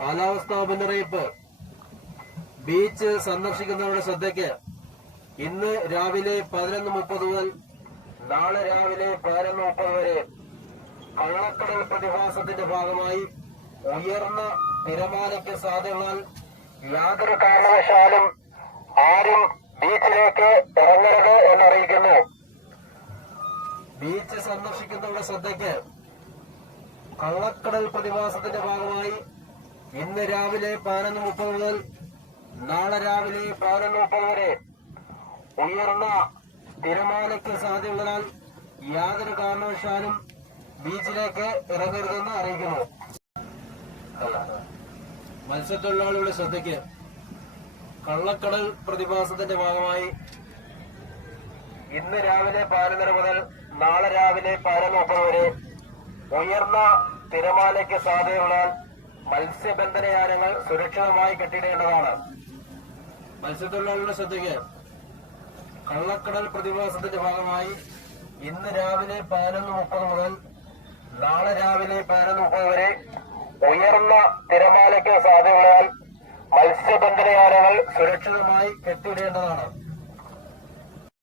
കാലാവസ്ഥാ മുന്നറിയിപ്പ്. ബീച്ച് സന്ദർശിക്കുന്നവരുടെ ശ്രദ്ധയ്ക്ക് ഇന്ന് രാവിലെ 11:30 മുതൽ നാളെ രാവിലെ 11:30 വരെ കള്ളക്കടൽ പ്രതിഭാസത്തിന്റെ ഭാഗമായി ഉയർന്ന തിരമാലയ്ക്ക് സാധ്യതകൾ യാതൊരു കാരണവശാലും ആരും ബീച്ചിലേക്ക് ഇറങ്ങരുത് എന്നറിയിക്കുന്നു. ബീച്ച് സന്ദർശിക്കുന്നവരുടെ ശ്രദ്ധയ്ക്ക് കള്ളക്കടൽ പ്രതിഭാസത്തിന്റെ ഭാഗമായി ഇന്ന് രാവിലെ 11:30 മുതൽ നാളെ രാവിലെ 11:30 വരെ ഉയർന്ന തിരമാലയ്ക്ക് സാധ്യതയുള്ളതിനാൽ യാതൊരു കാരണവശാലും ബീച്ചിലേക്ക് ഇറങ്ങരുതെന്ന് അറിയിക്കുന്നു. മത്സ്യത്തൊഴിലാളികളുടെ ശ്രദ്ധയ്ക്ക് കള്ളക്കടൽ പ്രതിഭാസത്തിന്റെ ഭാഗമായി ഇന്ന് രാവിലെ 11:30 മുതൽ നാളെ രാവിലെ 11:30 വരെ ഉയർന്ന തിരമാലയ്ക്ക് സാധ്യതയുള്ളതിനാൽ മത്സ്യബന്ധനയാനങ്ങൾ സുരക്ഷിതമായി കെട്ടിയിടേണ്ടതാണ്. മത്സ്യത്തൊഴിലാളികളുടെ ശ്രദ്ധയ്ക്ക് കള്ളക്കടൽ പ്രതിഭാസത്തിന്റെ ഭാഗമായി ഇന്ന് രാവിലെ 11:30 മുതൽ നാളെ രാവിലെ 11:30 വരെ ഉയർന്ന തിരമാലയ്ക്ക് സാധ്യതയുള്ളതിനാൽ മത്സ്യബന്ധനയാനങ്ങൾ സുരക്ഷിതമായി കെട്ടിയിടേണ്ടതാണ്.